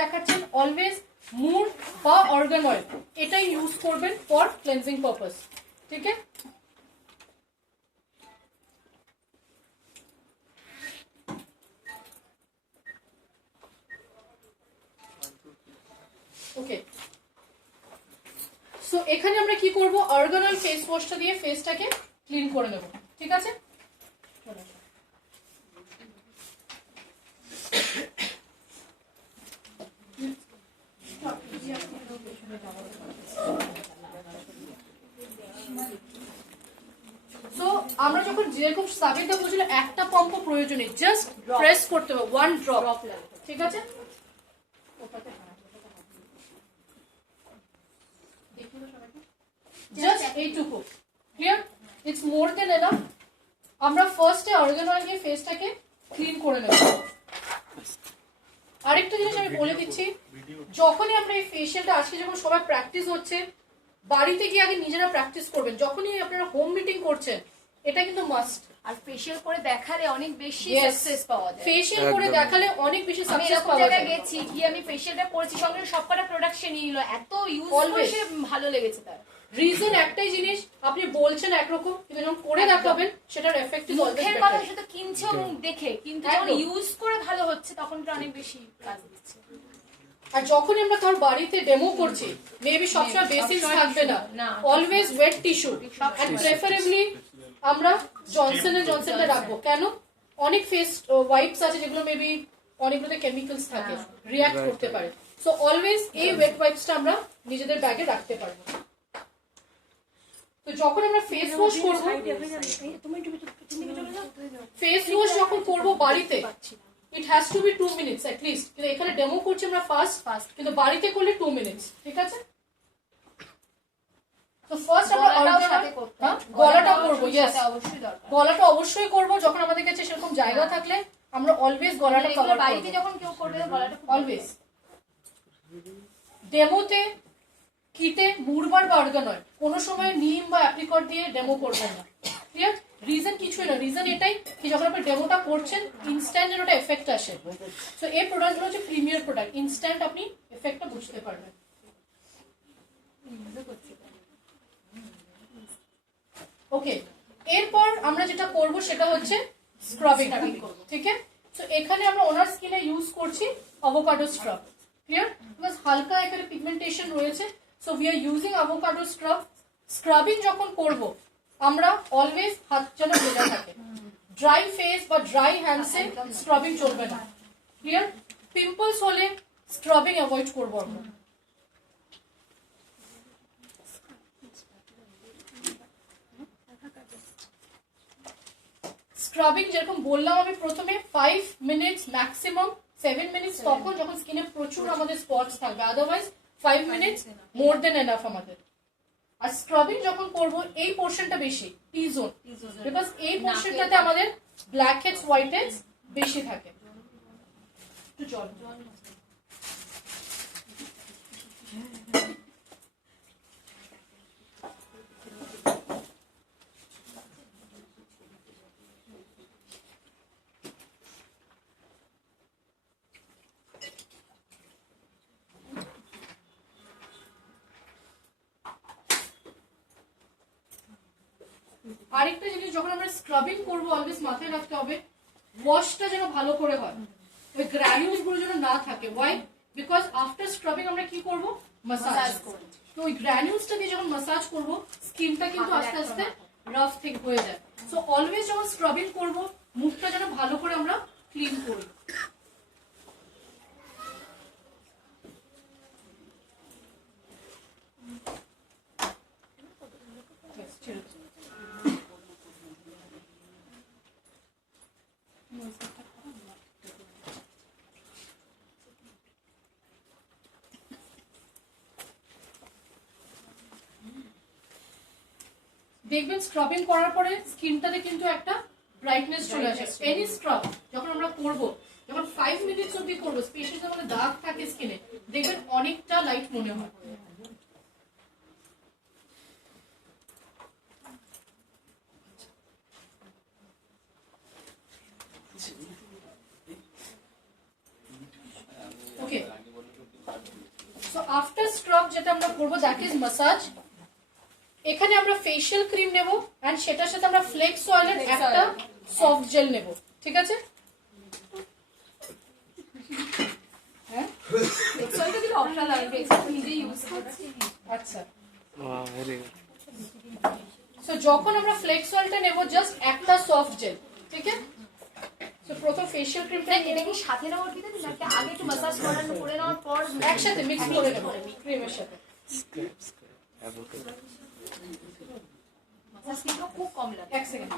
দেখাচ্ছেন অলওয়েজ মুর বা organ oil এটাই ইউজ করবেন ফর ক্লেন্সিং পারপাস। ঠিক আছে, ওকে। সো এখানে আমরা কি করব, অর্গান অয়েল ফেস ওয়াশটা দিয়ে ফেসটাকে ক্লিন করে নেব। ঠিক আছে, সো আমরা যখন যেরকম সাবিতা বলছিল একটা পাম্প প্রয়োজনে জাস্ট প্রেস করতে হবে, ওয়ান ড্রপ। ঠিক আছে, জাস্ট এইটুকু, clear, it's more than enough. আমরা ফার্স্টে অর্গান অয়েল দিয়ে ফেসটাকে ক্লিন করে নেব। আরেকটা জিনিস আমি বলে দিচ্ছি, যখনই আমরা এই ফেশিয়ালটা আজকে যখন সবাই প্র্যাকটিস হচ্ছে, বাড়িতে গিয়ে আগে নিজেরা প্র্যাকটিস করবেন। যখনই আপনারা হোম মিটিং করছেন এটা কিন্তু মাস্ট। আর ফেশিয়াল করে দেখালে অনেক বেশি সাকসেস পাওয়া যায়। ফেশিয়াল করে দেখালে অনেক বেশি আমি সাকসেস এরকম পাওয়া জায়গায় যায়। গেছি, গিয়ে আমি ফেশিয়ালটা করেছি, সঙ্গে সবকটা প্রোডাক্ট সে নিয়ে নিল, এত ইউজ করে ভালো লেগেছে তার। রিজন একটাই জিনিস, আপনি বলছেন একরকম কিন্তু যখন করে দেখাবেন সেটার এফেক্ট ইজ অলওয়েজ মুখের কথা শুধু কিনছো মুখ দেখে, কিন্তু যখন একদম। ইউজ করে ভালো হচ্ছে তখন তো অনেক বেশি কাজ দিচ্ছে। আর যখন আমরা কারোর বাড়িতে ডেমো করছি, মেবি সবসময় বেসিক্স থাকবে না, always wet tissue and preferably আমরা জনসন এন্ড জনসনটা রাখবো। কেন, অনেক ফেস ওয়াইপস আছে যেগুলো মেবি অনেকগুলোতে কেমিক্যালস থাকে, রিঅ্যাক্ট করতে পারে। সো অলওয়েজ এই ওয়েট ওয়াইপসটা আমরা নিজেদের ব্যাগে রাখতে পারবো। তো যখন আমরা ফেস ওয়াশ করব, ফেস ওয়াশ যখন করব বাড়িতে, it has to be 2 minutes at least. কিন্তু এখানে ডেমো করছি আমরা ফাস্ট, কিন্তু বাড়িতে করলে 2 মিনিটস। ঠিক আছে, তো ফার্স্ট আমরা গলাটা করব। ইয়েস, গলাটা অবশ্যই করব। যখন আমাদের কাছে সেরকম জায়গা থাকলে আমরা অলওয়েজ গলাটা কভার করব। বাড়িতে যখন কেউ করবে গলাটা অলওয়েজ ডেমোতে কিটে মুড়বার বা অর্গান অয়েল কোনো সময় নিম বা অ্যাপ্রিকট দিয়ে ডেমো করবেন না। ক্লিয়ার, রিজন কিছুই না, রিজন এটাই কি যখন আপনি ডেমোটা করছেন ইনস্ট্যান্ট ওটা এফেক্ট আসে। সো এই প্রোডাক্টগুলো হচ্ছে প্রিমিয়ার প্রোডাক্ট, ইনস্ট্যান্ট আপনি এফেক্টটা বুঝতে পারবেন। ওকে, এরপর আমরা যেটা করব সেটা হচ্ছে স্ক্রাবিং। ঠিক আছে, সো এখানে আমরা ওনার স্কিনে ইউজ করছি অ্যাভোকাডো স্ক্রাব। ক্লিয়ার, বিকজ হালকা এখানে পিগমেন্টেশন রয়েছে, so we are using avocado scrub. Scrubbing যখন করব আমরা অলওয়েজ হাত যেন ভেজা থাকে, ড্রাই ফেস বা ড্রাই হ্যান্ডসে স্ক্রাবিং চলবে না। ক্লিয়ার, পিম্পলস হলে স্ক্রাবিং অ্যাভয়েড করবো আমরা। স্ক্রাবিং যেরকম বললাম আমি প্রথমে 5 মিনিটস ম্যাক্সিমাম 7 মিনিটস, তখন যখন স্কিনে প্রচুর আমাদের স্পটস থাকবে, আদারওয়াইজ 5 মিনিটস মোর দেন এনাফ আমাদের। আর স্ক্রাবিং যখন করব এই পোর্শনটা বেশি টি জোন, বিকজ এই পোর্শনটাতে আমাদের ব্ল্যাক হেডস হোয়াইট হেডস বেশি থাকে। একটু জল আরেকটা জিনিস, যখন আমরা স্ক্রাবিং করবো অলওয়েজ মাথায় রাখতে হবে ওয়াশটা যেন ভালো করে হয়, ওই গ্র্যানিউলস গুলো যেন না থাকে। ওয়াই, বিকজ আফটার স্ক্রাবিং আমরা কি করব, মাসাজ করব। তো ওই গ্র্যানিউলসটা দিয়ে যখন মাসাজ করব স্কিনটা কিন্তু আস্তে আস্তে রাফ থিক হয়ে যায়। সো অলওয়েজ যখন স্ক্রাবিং করব মুখটা যেন ভালো করে আমরা ক্লিন করি। দেখবেন স্ক্রাবিং করার পরে স্কিনটাতে কিন্তু একটা ব্রাইটনেস চলে আসে। এনি স্ক্রাব যখন আমরা করব, যখন 5 মিনিটস অবধি করবো, স্পেশালি যখন দাগ থাকে স্কিনে, দেখবেন অনেকটা লাইট মনে হয়। ওকে, আফটার স্ক্রাব যেটা আমরা করবো দ্যাট ইজ মাসাজ। এখানে আমরা ফেশিয়াল ক্রিম নেব এন্ড সেটার সাথে আমরা ফ্লেক্স অয়েলের একটা সফট জেল নেব, ঠিক আছে? হ্যাঁ এক্সট্রাটা দিলে অপশনাল লাগবে, এক্সট্রা নিজে ইউজ করছি। আচ্ছা, সো যখন আমরা ফ্লেক্স অয়েলটা নেব জাস্ট একটা সফট জেল, ঠিক আছে? সো প্রথম ফেশিয়াল ক্রিমটা এটা কি সাথে নেওয়ার দিতে নাকি আগে একটু মাসাজ করে নেওয়ার পর একসাথে মিক্স করে নেব ক্রিমের সাথে। মাসাজ কিন্তু খুব কম লাগে। এক সেকেন্ড,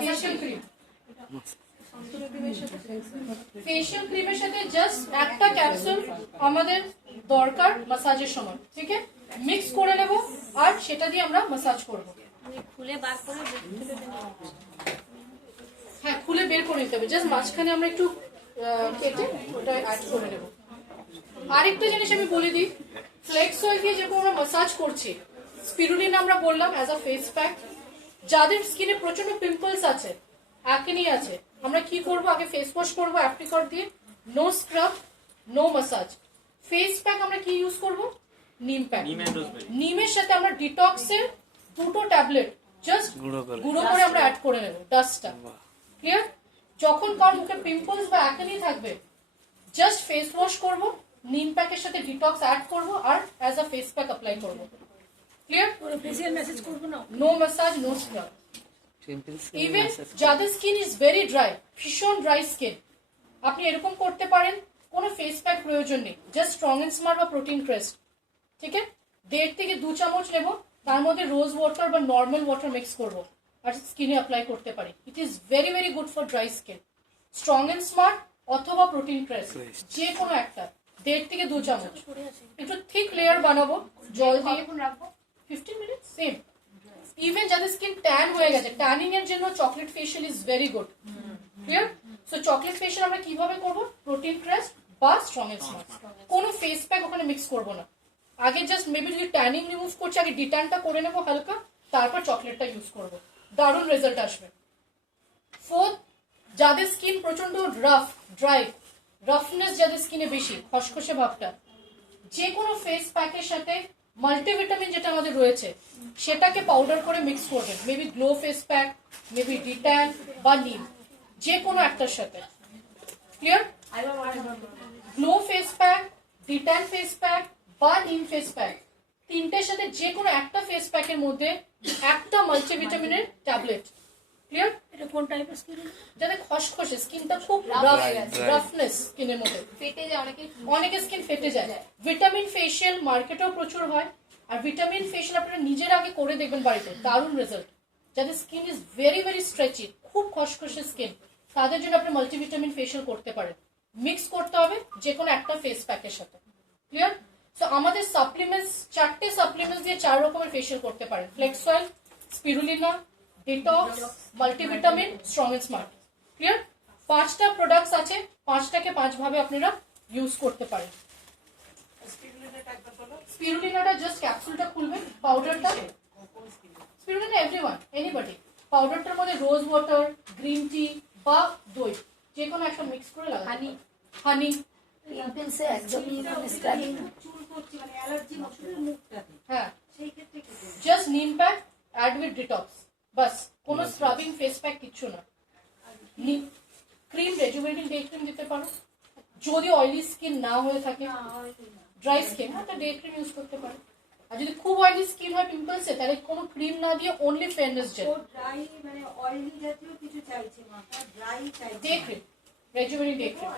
ফেশিয়াল ক্রিম, ফেশিয়াল ক্রিমের সাথে জাস্ট একটা ক্যাপসুল আমাদের দরকার মাসাজের সময়, ঠিক আছে? মিক্স করে নেব আর সেটা দিয়ে আমরা মাসাজ করব। খুলে বার করে হ্যাঁ, খুলে বের করে নিতে হবে, জাস্ট মাঝখানে আমরা একটু কেটে ওটা অ্যাড করে নেব। আরেকটা জিনিস আমি বলে দিই, ফ্লেক্স অয়েল দিয়ে যেরকম আমরা মাসাজ করছি, স্পিরুলিনা আমরা বললাম অ্যাজ আ ফেস প্যাক। যাদের স্কিনে প্রচন্ড পিম্পলস আছে, অ্যাকনি আছে, আমরা কি করব, আগে ফেস ওয়াশ করবো অ্যাপ্রিকট দিয়ে, no scrub, no massage. Face pack আমরা কি ইউজ করব, নিম প্যাক। নিমের সাথে আমরা ডিটক্সের 2টো ট্যাবলেট জাস্ট গুঁড়ো করে আমরা অ্যাড করে নেব, ডাস্টটা। ক্লিয়ার? যখন কার মুখে পিম্পলস বা অ্যাকনি থাকবে, জাস্ট ফেস ওয়াশ করব, নিম প্যাকের সাথে ডিটক্স অ্যাড করব আর as a face pack apply করব। ক্লিয়ার? ফেসিয়াল মেসেজ করবো না, no massage, no scrub. Even যাদের স্কিন ইজ ভেরি ড্রাই, ভীষণ ড্রাই স্কিন, আপনি এরকম করতে পারেন, কোনো ফেস প্যাক প্রয়োজন নেই, জাস্ট স্ট্রং এন্ড স্মার্ট বা প্রোটিন ক্রেস্ট, ঠিক আছে? 1.5 থেকে 2 চামচ নেব, তার মধ্যে রোজ ওয়াটার বা নর্মাল ওয়াটার মিক্স করব আর স্কিনে অ্যাপ্লাই করতে পারি। It is very very good for dry skin. Strong and smart অথবা প্রোটিন ক্রেস্ট, যে কোনো একটা 1.5 থেকে 2 চামচ। একটু থিক লেয়ার বানাবো জল দিয়ে, রাখবো 15 মিনিট সেম। ইভেন যাদের স্কিন ট্যান হয়ে গেছে, ট্যানিং এর জন্য chocolate facial is very good. Clear? So chocolate facial আমরা কিভাবে করব, প্রোটিন ক্রেস্ট বা স্ট্রং এন্ড স্মার্ট, কোনো ফেস প্যাক ওখানে মিক্স করব না। আগে জাস্ট মেবি যদি ট্যানিং রিমুভ করছি, আগে ডিট্যানটা করে নেবো হালকা, তারপর চকলেটটা ইউজ করব, দারুণ রেজাল্ট আসবে। ফোর্থ, যাদের স্কিন প্রচন্ড রাফ, ড্রাই, রাফনেস যাদের স্কিনে বেশি, খসখসে ভাবটা, যে কোনো ফেস প্যাকের সাথে মাল্টিভিটামিন যেটা আমাদের রয়েছে সেটাকে পাউডার করে মিক্স করবেন, maybe glow face pack, maybe de-tan বা নিম, যে কোনো একটার সাথে। Clear? Glow face pack, de-tan face pack বা নিম ফেস প্যাক, তিনটের সাথে যে কোনো একটা ফেস প্যাকের মধ্যে একটা মাল্টিভিটামিনের ট্যাবলেট। ক্লিয়ার? এটা কোন টাইপের স্কিন? যাদের খসখসে স্কিনটা খুব রাফনেস স্কিনের মধ্যে, ফেটে যায় অনেকের স্কিন ফেটে যায়, ভিটামিন ফেশিয়াল মার্কেটেও প্রচুর হয়, আর ভিটামিন ফেশিয়াল আপনারা নিজের আগে করে দেখবেন বাড়িতে, দারুণ রেজাল্ট। যাদের skin is very very stretchy, খুব খসখসে স্কিন, তাদের জন্য আপনি মাল্টিভিটামিন ফেশিয়াল করতে পারেন। মিক্স করতে হবে যে কোনো একটা ফেস প্যাকের সাথে। ক্লিয়ার? সো আমাদের সাপ্লিমেন্টস, 4টে সাপ্লিমেন্টস দিয়ে 4 রকমের ফেশিয়াল করতে পারেন, flax oil, spirulina, detox, multivitamin, strong and smart. Clear? 5টা প্রোডাক্টস আছে, 5টাকে 5 ভাবে আপনারা ইউজ করতে পারেন। স্পিরুলিনাটা জাস্ট ক্যাপসুলটা খুলবেন, পাউডারটা, স্পিরুলিনা এভরিওয়ান, এনিবডি, পাউডারটার মধ্যে রোজ ওয়াটার, গ্রিন টি বা দই, যে কোনো একটা মিক্স করে লাগান, হানি। পিম্পলসে একদমই স্ক্র্যাবিং হ্যাঁ, জাস্ট নিম প্যাক অ্যাড উইথ ডিটক্স, বাস, কোনো স্ক্রাবিং ফেস প্যাক কিচ্ছু না। ক্রিম, রেজুভেটিং ডে ক্রিম দিতে পারো, যদি অয়েলি স্কিন না হয়ে থাকে, ড্রাই স্কিন, হ্যাঁ, তো ডে ক্রিম ইউজ করতে পারো। আর যদি খুব অয়েলি স্কিন হয় পিম্পলসে, তাহলে কোনো ক্রিম না দিয়ে অনলি ফেয়ারনেস জেল, ড্রাই মানে অয়েলি জাতীয় কিছু চাইছে মাথা, ড্রাই চাইছে, ডে ক্রিম, রেজুভেটিং ডে ক্রিম,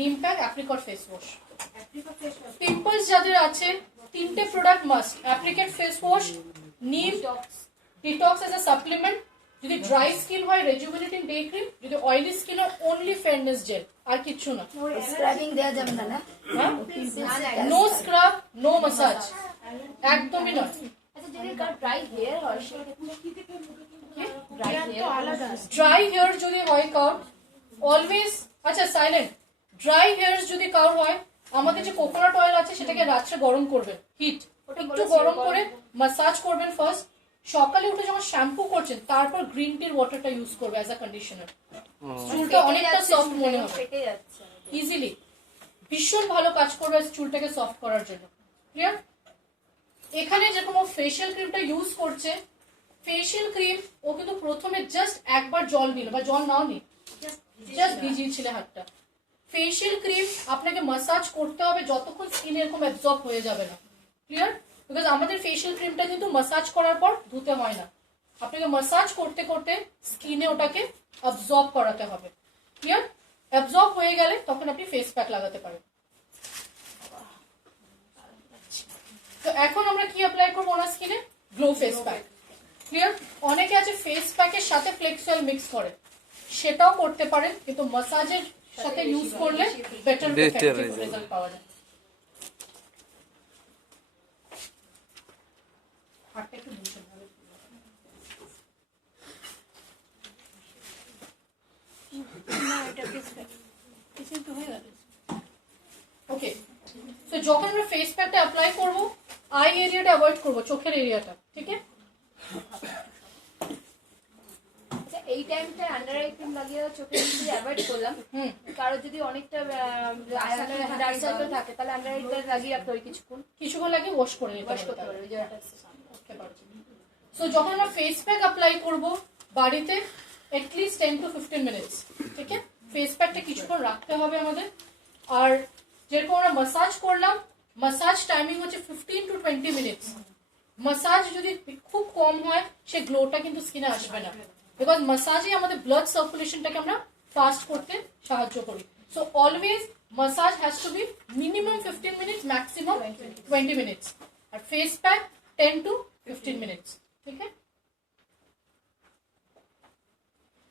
নিম pack, apricot face wash. Pimples যাদের আছে, 3টে product must, apricot face wash, নিম, ডিটক্স এজ আ সাপ্লিমেন্ট, যদি ড্রাই স্কিন হয় রেজুভেনেটিং ডে ক্রিম, যদি অয়েলি স্কিন হয় অনলি ফেয়ারনেস জেল, আর কিচ্ছু না। স্ক্র্যাবিং দেওয়া যাবে না, না? নো স্ক্রাব, নো মাসাজ, একদমই নয়। আচ্ছা, যদি কার ড্রাই হেয়ার হয় সেক্ষেত্রে ড্রাই হেয়ার আলাদা ড্রাই হেয়ার যদি হয় কার, অলওয়েজ, আচ্ছা সাইলেন্ট, ড্রাই হেয়ার যদি কার হয়, আমাদের যে কোকোনাট অয়েল আছে সেটাকে রাত্রে গরম করবেন, হিট একটু গরম করে মাসাজ করবেন ফার্স্ট, সকালে উঠে যখন শ্যাম্পু করছেন তারপর গ্রিন টির ওয়াটারটা ইউজ করবে অ্যাজ আ কন্ডিশনার। চুলটা অনেকটা সফট মনে হবে ফেটে যাচ্ছে ইজিলি, ভীষণ ভালো কাজ করবে চুলটাকে সফট করার জন্য। ক্লিয়ার? এখানে যেরকম ও ফেশিয়াল ক্রিমটা ইউজ করছে, ফেশিয়াল ক্রিম ও কিন্তু প্রথমে জাস্ট একবার জল নিল বা জল নাও নি, জাস্ট ভিজিয়েছিলে হাতটা। ফেশিয়াল ক্রিম আপনাকে মাসাজ করতে হবে যতক্ষণ স্কিনে এরকম অ্যাবজর্ব হয়ে যাবে না। ক্লিয়ার? বিকজ আমাদের ফেশিয়াল ক্রিমটা কিন্তু মাসাজ করার পর ধুতে হয় না, আপনাকে মাসাজ করতে করতে স্কিনে ওটাকে অ্যাবজর্ব করাতে হবে। ক্লিয়ার? অ্যাবজর্ব হয়ে গেলে তখন আপনি ফেস প্যাক লাগাতে পারেন। তো এখন আমরা কি অ্যাপ্লাই করবো ওনার স্কিনে? Glow face pack. ক্লিয়ার? অনেকে আছে ফেস প্যাকের সাথে ফ্লেক্স অয়েল মিক্স করে, সেটাও করতে পারেন, কিন্তু মাসাজের সাথে ইউজ করলে বেটার রেজাল্ট পাওয়া যায়। হাতটা একটু ভীষণ ভাবে ওকে। তো যখন আমরা ফেস প্যাকটা অ্যাপ্লাই করবো, আই এরিয়াটা অ্যাভয়েড করবো, চোখের এরিয়াটা। ঠিক আছে? আচ্ছা, এই টাইমটা আন্ডার আই ক্রিম লাগিয়ে চোখে যদি অ্যাভয়েড করলাম, কারো যদি অনেকটা ডার্ক সার্কেল থাকে তাহলে আন্ডার আইটা লাগিয়ে রাখতে হবে কিছুক্ষণ লাগে ওয়াশ করে নিতে ওয়াশ করতে হবে। পারবে যেটা সো যখন আমরা ফেস প্যাক অ্যাপ্লাই করব বাড়িতে এটলিস্ট 10 to 15 মিনিটস। ঠিক আছে? ফেস প্যাকটা কিছুক্ষণ রাখতে হবে আমাদের। আর যেরকম আমরা মাসাজ করলাম, মাসাজ টাইমিং হচ্ছে 15 to 20 মিনিটস। মাসাজ যদি খুব কম হয় সে গ্লোটা কিন্তু স্কিনে আসবে না, বিকজ মাসাজে আমাদের ব্লাড সার্কুলেশনটাকে আমরা ফাস্ট করতে সাহায্য করি। So always massage has to be minimum 15 minutes, maximum 20 minutes. আর ফেস প্যাক 10 to 15 মিনিটস। ঠিক আছে?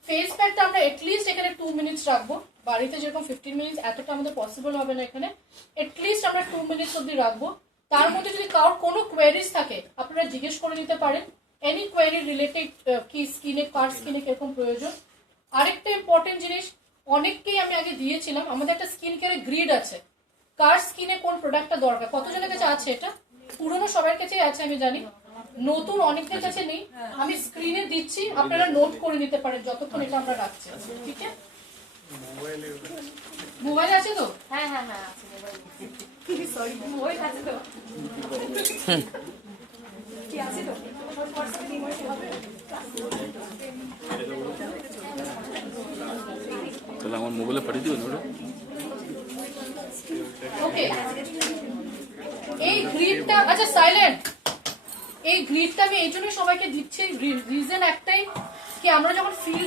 ফেস প্যাকটা আমরা এটলিস্ট এখানে 2 মিনিটস রাখবো। বাড়িতে যেরকম 15 মিনিটস এতটা আমাদের পসিবল হবে না, এখানে এটলিস্ট আমরা 2 মিনিটস অব্দি রাখবো। তার মধ্যে যদি কারোর কোনো কোয়েরিজ থাকে আপনারা জিজ্ঞেস করে নিতে পারেন, এনি কোয়েরি রিলেটেড কি স্কিনে, কার স্কিনে কিরকম প্রয়োজন। আরেকটা ইম্পর্টেন্ট জিনিস, অনেককেই আমি আগে দিয়েছিলাম, আমাদের একটা স্কিন কেয়ারের গ্রিড আছে, কার স্কিনে কোন প্রোডাক্টটা দরকার। কতজনের কাছে আছে এটা? পুরনো সবার কাছেই আছে আমি জানি, নতুন অনেকদের কাছে নেই। আমি স্ক্রিনে দিচ্ছি, আপনারা নোট করে নিতে পারেন যতক্ষণ এটা আমরা রাখছি। ঠিক আছে? মোবাইল আছে তো? হ্যাঁ হ্যাঁ হ্যাঁ আছে মোবাইল। সরি মোবাইল আছে তো? কি আছে তো? তাহলে আমার মোবাইলে পাঠিয়ে দিবেন ওটা। ওকে, এই গ্রিডটা, আচ্ছা সাইলেন্ট, এই গ্রিডটা আমি এই জন্য সবাইকে দিচ্ছি, রিজন একটাই কি আমরা যখন ফিল